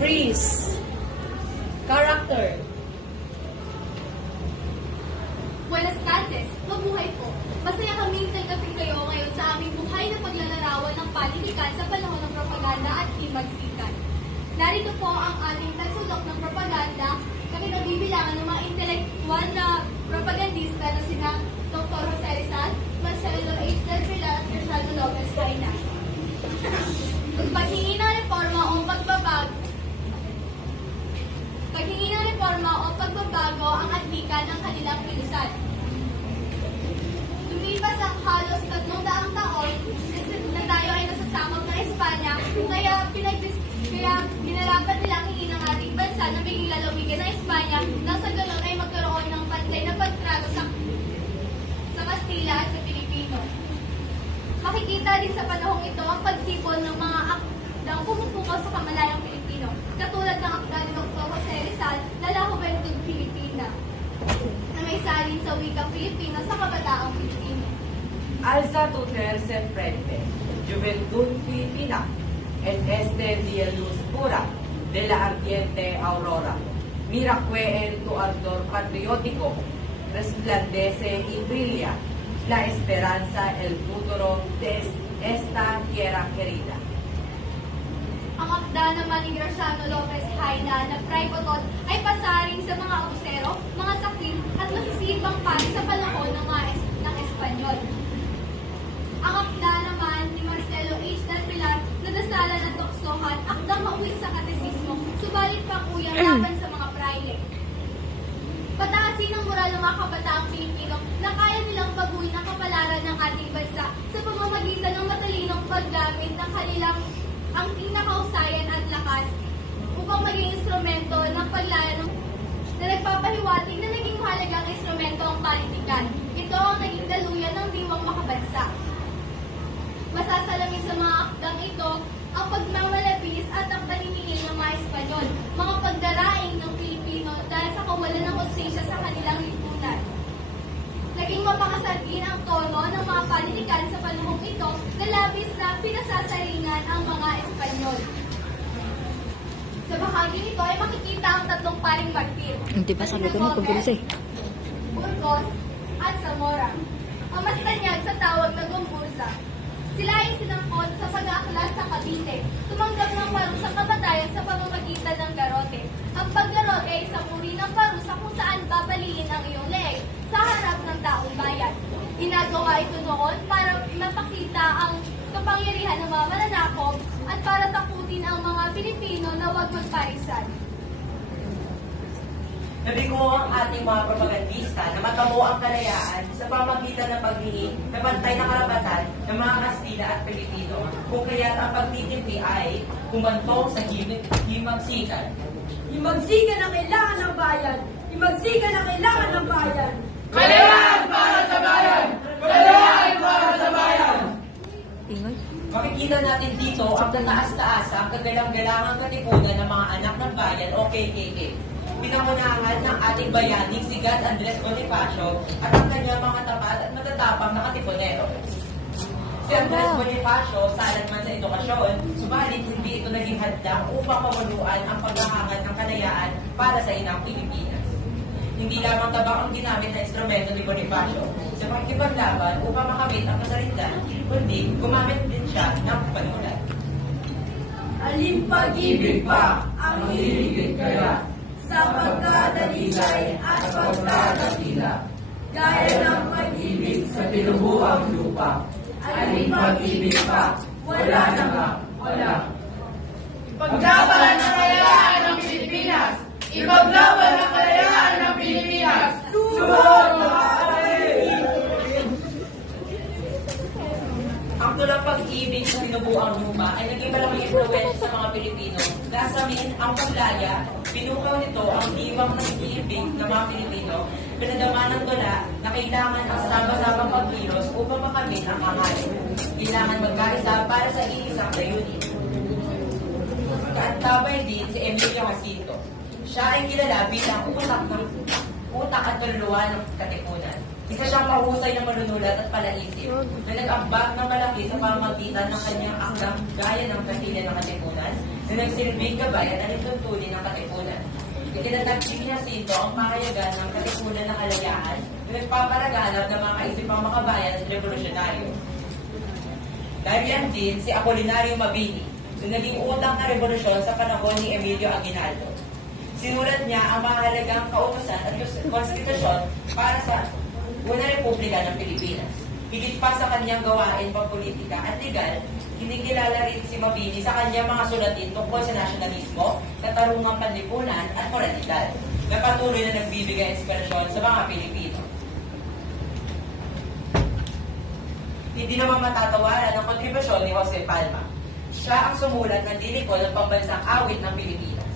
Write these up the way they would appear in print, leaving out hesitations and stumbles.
Freeze. Character. Buenas tardes, mabuhay po. Masaya kaming tanggapin kayo ngayon sa aming buhay na paglalarawan ng panitikan sa panahon ng propaganda at himagsikan. Narito po ang ating tagsulok ng propaganda na kinabibilangan ng mga intelektual na propagandista na sina Dr. Jose Rizal, Marcelo H. Del Pilar at Rizaldo Lopez Caina. Paghingi ng reforma o pagbabago ang adhika ng kanilang pinusan. Lumipas ang halos 300 taon na tayo ay nasasakop ng Espanya, kaya binarapat nilang hingin ng ating bansa na biging lalawigan ng Espanya nang sa ganon ay magkaroon ng pantay na pagtrato sa Kastila at sa Pilipino. Makikita din sa panahong ito ang pagsipol ng mga akdang pumupukaw sa kamalayang Pilipino, katulad ng akda ni Dr. Jose Rizal na La Juventud Filipina, na may salin sa wikang Pilipino sa kabataang Pilipino. Alza tu tercer frente, Juventud Filipina, en este día luz pura de la ardiente aurora. Mira que en tu ardor patriótico resplandece y brilla la esperanza, el futuro de esta tierra querida. Ang akda naman ni Graciano Lopez Caina na Fray Botot ay pasaring sa mga abusero, mga sakim at masisibang pari sa panahon ng Espanyol. Ang akda naman ni Marcelo H. Del Pilar na dasalan at tuksohan, akdang mauwi sa katesismo, subalit panguyang laban sa mga praile. Pataasin ang moral ng mga kabataang Pilipino na kaya nilang baguhin ang kapalaran ng ating bansa sa pamamagitan ng matalinong paggamit ng kanilang ang pinakausayan at lakas upang maging instrumento ng paglaya na nagpapahiwatig na naging mahalagang instrumento ang politikan. Ito ang naging daluyan ng diwang makabansa. Masasalamin sa mga akdang ito ang pagmamalabis at ang paniningil ng mga Espanyol, mga pagdaraing ng Pilipino dahil sa kawalan ng hustisya sa kanilang lipunan. Naging mapakasal din ang tono ng mga panitikan sa panahong ito na labis na pinasasaringan ang mga Espanyol. Sa bahagi nito ay makikita ang tatlong paring martir. Hindi pa sabi ko na pagbilis eh. Burgos at Zamora. Ang mas tanyag sa tawag na Gomburza. Sila ay sinangkot sa pag-aaklas sa Cavite. Tumanggap ng parusang kamatayan sa pamamagitan ng garote. Ang paggarote ay isang uri ng parusa kung saan babaliin ang iyong leeg sa harap ng taong bayan. Ginagawa ito noon para mapakita ang kapangyarihan ng mga mananakop at para takutin ang mga Pilipino na huwag magparisan. Nabigo ang ating mga propagandista na matamo ang kalayaan sa pamagitan ng paghingi na pantay na karapatan ng mga Kastila at Pilipino, kung kaya't ang pagtitimpi ay humantong sa himagsikan. Himagsikan ang kailangan ng bayan! Himagsikan ang kailangan ng bayan! Kalayaan para sa bayan! Kalayaan para sa bayan! Ingay. Makikita natin dito ang kataas-taas ang kagalang-galangang katipunan ng mga anak ng bayan o KKK. Pinangunahan ng ating bayaning si God Andres Bonifacio at ang kanyang mga tapat at matatapang na katipunero. Si Andres Bonifacio, salad man sa edukasyon, subalit hindi ito naging hadlang upang pamunuan ang paghahangad ng kalayaan para sa inang Pilipinas. Hindi lamang tabang ang ginamit na instrumento ni Bonifacio sa pagkipaglaban upang makamit ang kasarinlan, kundi gumamit din siya ng panulat. Alin pag-ibig pa ang hihigit kaya sa pagkadalisay at pagkakatila, gaya ng pag-ibig sa binubuang lupa. Alin pag-ibig pa, wala na nga, wala. Paglaban ang kalayaan ng Pilipinas! Ipaglaban ang kalayaan ng Pilipinas! Suhod mga Ang tulang pag-ibig sa binubuang lupa ay naging malaking impluwensya sa mga Pilipino. Kasamin ang paglaya, pinukaw nito ang diwang pag-ibig ng mga Pilipino, pinadama ng tula na kailangan ang sama-samang pagkilos upang makamit ang hangarin. Kailangan magkaisa para sa iisang layunin. Kaantabay din si Emilio Jacinto. Siya ay kilala bilang utak at kaluluwa ng katipunan. Isa siyang mahusay na manunulat at palaisip na nag-ambag ng malaki sa pamamagitan ng kanyang akdang gaya ng Kastilya ng Katipunan na nagsilbing gabay at alituntunin ng Katipunan. Itinatagpig niya sito ang pamayagan ng Katipunan ng Kalayaan na nagpapalaganap ng mga kaisipang makabayan at revolusyonaryo. Nariyan din si Apolinario Mabini, na naging utang na revolusyon sa panahon ni Emilio Aguinaldo. Sinulat niya ang mahalagang kautusan at konstitusyon para sa Unang Republika ng Pilipinas. Higit pa sa kanyang gawain pampolitika at legal, kinikilala rin si Mabini sa kanyang mga sulatin tungkol sa nasyonalismo, katarungang panlipunan at moralidad, na patuloy na nagbibigay inspirasyon sa mga Pilipino. Hindi naman matatawaran ang kontribusyon ni Jose Palma. Siya ang sumulat ng liliko ng pambansang awit ng Pilipinas,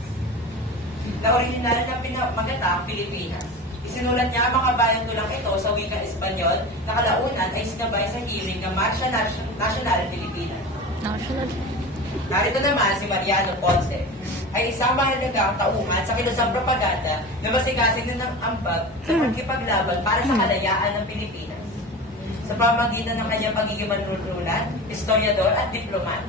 na orihinal ng pinamagatang Pilipinas. Isinulat niya ang mga bayan tulang ito sa wikang Espanyol na kalaunan ay sinabay sa hearing ng Marcha Nacional Pilipinas. Narito naman si Mariano Ponce, ay isang mahalagang tauhan sa kilusang propaganda na masigasig na ng ambag sa pagkipaglaban para sa kalayaan ng Pilipinas. Sa pamamagitan ng kanyang pagiging manununat, historiador at diplomat.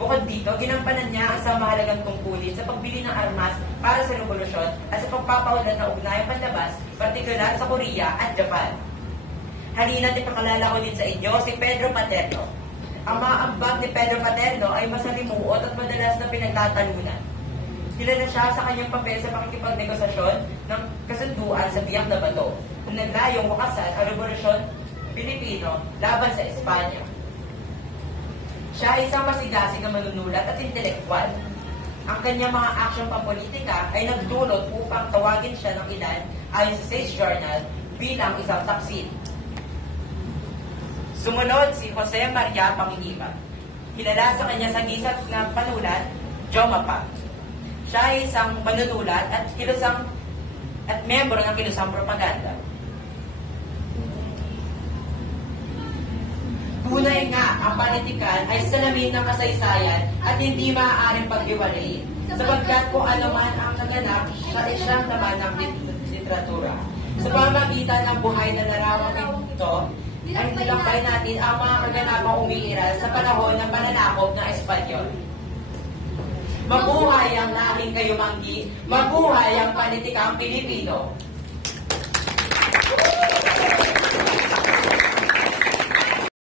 Bukod dito, ginampanan niya ang isang mahalagang tungkulin sa pagbili ng armas para sa revolusyon at sa pagpapaunlad ng ugnayang panlabas, partikular sa Korea at Japan. Halina't ipakilala ko din sa inyo si Pedro Paterno. Ang mga ambag ni Pedro Paterno ay masalimuot at madalas na pinagtatalunan. Kilala siya sa kanyang papel sa pakikipagnegosasyon ng kasunduan sa Biak na Bato, na naglayong wakasan ang revolusyon Pilipino laban sa Espanya. Siya ay isang masigasig na manunulat at intelektual. Ang kanyang mga aksyon pampolitika ay nagdulot upang tawagin siya ng ilan ayon sa Sage Journal bilang isang taksil. Sumunod si Jose Maria Pangiliba. Kilala sa kanya sa gisat na panulat, Jomapa. Siya ay isang manunulat at miyembro ng kilusang propaganda. Tunay nga, ang panitikan ay salamin ng kasaysayan at hindi maaaring paghiwalayin, sapagkat kung ano man ang kaganap, siya naman ng literatura. Sa pamamagitan ng buhay na narawang ito, ay nilakbay natin ang mga kaganapang umiiral sa panahon ng pananakop ng Espanyol. Mabuhay ang lahing kayumanggi, mabuhay ang panitikang Pilipino!